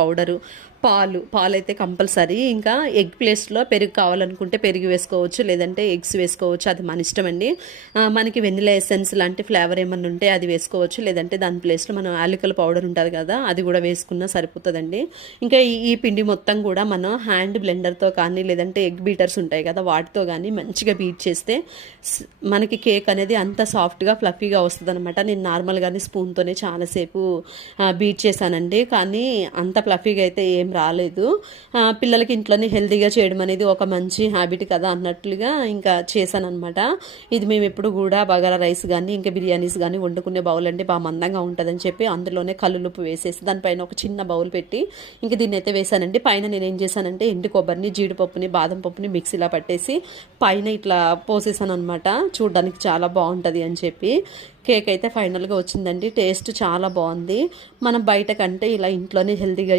Powder, పాలైతే compulsory. ఇంకా egg ప్లేస్లో పెరుగు కావాలనుకుంటే పెరుగు వేసుకోవచ్చు, లేదంటే ఎగ్స్ వేసుకోవచ్చు, అది మన ఇష్టం అండి. మనకి వెనిలా ఎసెన్స్ లాంటి ఫ్లేవర్ ఏమన్నా ఉంటే అది వేసుకోవచ్చు, లేదంటే దాని ప్లేస్లో మనం యాలకుల పౌడర్ ఉంటుంది కదా, అది కూడా వేసుకున్నా సరిపోతుందండి. ఇంకా ఈ పిండి మొత్తం కూడా మనం హ్యాండ్ బ్లెండర్తో కానీ, లేదంటే ఎగ్ బీటర్స్ ఉంటాయి కదా వాటితో కానీ మంచిగా బీట్ చేస్తే మనకి కేక్ అనేది అంత సాఫ్ట్గా ఫ్లఫీగా వస్తుంది అనమాట. నేను నార్మల్గానే స్పూన్తోనే చాలాసేపు బీట్ చేశానండి, కానీ అంత ఫ్లఫీగా అయితే ఏం రాలేదు. పిల్లలకి ఇంట్లోనే హెల్తీగా చేయడం అనేది ఒక మంచి హ్యాబిట్ కదా అన్నట్లుగా ఇంకా చేశానమాట. ఇది మేము ఎప్పుడు కూడా బగారా రైస్ కానీ ఇంకా బిర్యానీస్ కానీ వండుకునే బౌల్ అంటే బాగా మందంగా ఉంటుందని చెప్పి అందులోనే కల్లులుప్పు వేసేసి దానిపైన ఒక చిన్న బౌల్ పెట్టి ఇంక దీన్ని అయితే వేసానండి. పైన నేను ఏం చేశానంటే ఎండు కొబ్బరిని, జీడిపప్పుని, బాదం పప్పుని మిక్సీలా పట్టేసి పైన ఇట్లా పోసేసాను అనమాట. చూడడానికి చాలా బాగుంటుంది అని చెప్పి. కేక్ అయితే ఫైనల్గా వచ్చిందండి. టేస్ట్ చాలా బాగుంది. మనం బయట కంటే ఇలా ఇంట్లోనే హెల్తీగా